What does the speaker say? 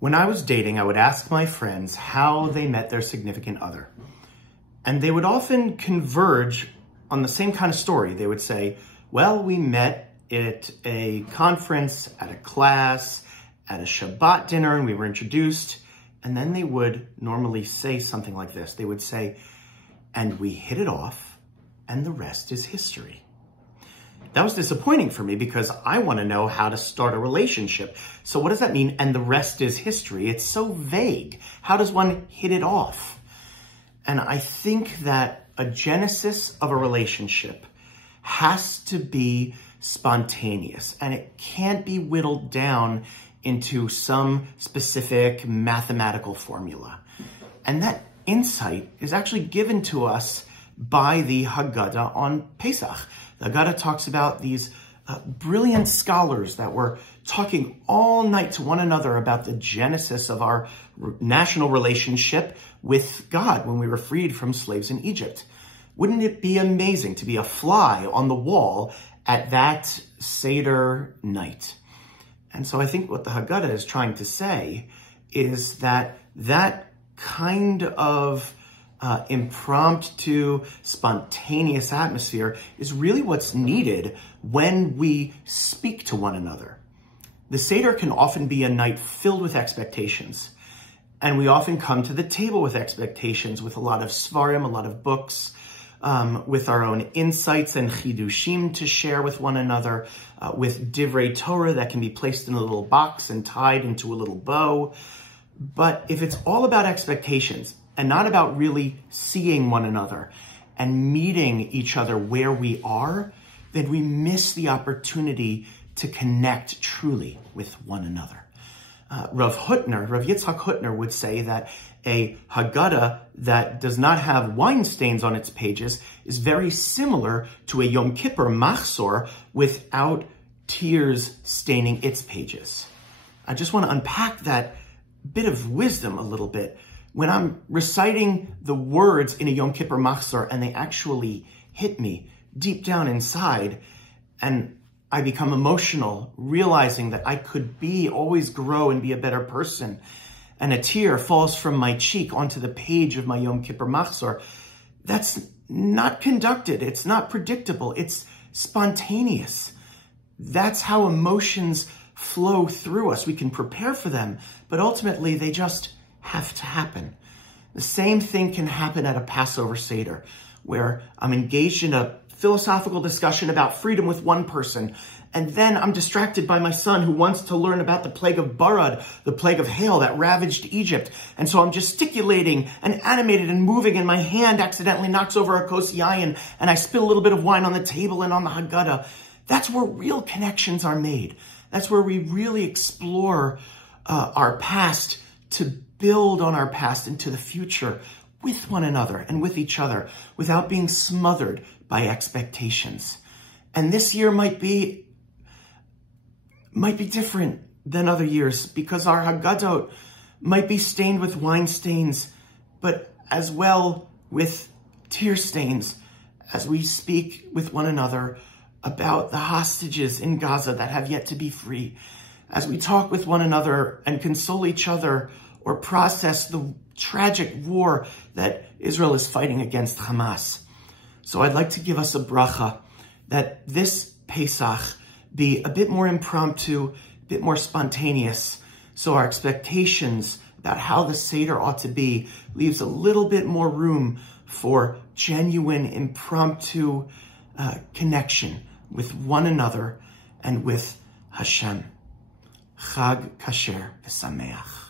When I was dating, I would ask my friends how they met their significant other. And they would often converge on the same kind of story. They would say, well, we met at a conference, at a class, at a Shabbat dinner, and we were introduced. And then they would normally say something like this. They would say, and we hit it off, and the rest is history. That was disappointing for me because I want to know how to start a relationship. So what does that mean? And the rest is history. It's so vague. How does one hit it off? And I think that a genesis of a relationship has to be spontaneous, and it can't be whittled down into some specific mathematical formula. And that insight is actually given to us by the Haggadah on Pesach. The Haggadah talks about these brilliant scholars that were talking all night to one another about the genesis of our national relationship with God when we were freed from slaves in Egypt. Wouldn't it be amazing to be a fly on the wall at that Seder night? And so I think what the Haggadah is trying to say is that that kind of impromptu, spontaneous atmosphere is really what's needed when we speak to one another. The Seder can often be a night filled with expectations, and we often come to the table with expectations, with a lot of svarim, a lot of books, with our own insights and chidushim to share with one another, with divrei Torah that can be placed in a little box and tied into a little bow. But if it's all about expectations and not about really seeing one another and meeting each other where we are, then we miss the opportunity to connect truly with one another. Rav Yitzchak Hutner would say that a Haggadah that does not have wine stains on its pages is very similar to a Yom Kippur machzor without tears staining its pages. I just want to unpack that bit of wisdom a little bit. When I'm reciting the words in a Yom Kippur machzor and they actually hit me deep down inside, and I become emotional, realizing that I could always grow and be a better person, and a tear falls from my cheek onto the page of my Yom Kippur machzor, that's not conducted. It's not predictable. It's spontaneous. That's how emotions flow through us. We can prepare for them, but ultimately they just have to happen. The same thing can happen at a Passover Seder, where I'm engaged in a philosophical discussion about freedom with one person, and then I'm distracted by my son who wants to learn about the plague of Barad, the plague of hail that ravaged Egypt. And so I'm gesticulating and animated and moving, and my hand accidentally knocks over a kos yayin, and I spill a little bit of wine on the table and on the Haggadah. That's where real connections are made. That's where we really explore our past to build on our past into the future with one another and with each other without being smothered by expectations. And this year might be different than other years because our Haggadot might be stained with wine stains, but as well with tear stains as we speak with one another about the hostages in Gaza that have yet to be free, as we talk with one another and console each other or process the tragic war that Israel is fighting against Hamas. So I'd like to give us a bracha that this Pesach be a bit more impromptu, a bit more spontaneous, so our expectations about how the Seder ought to be leaves a little bit more room for genuine, impromptu connection with one another and with Hashem. Chag kasher v'sameach.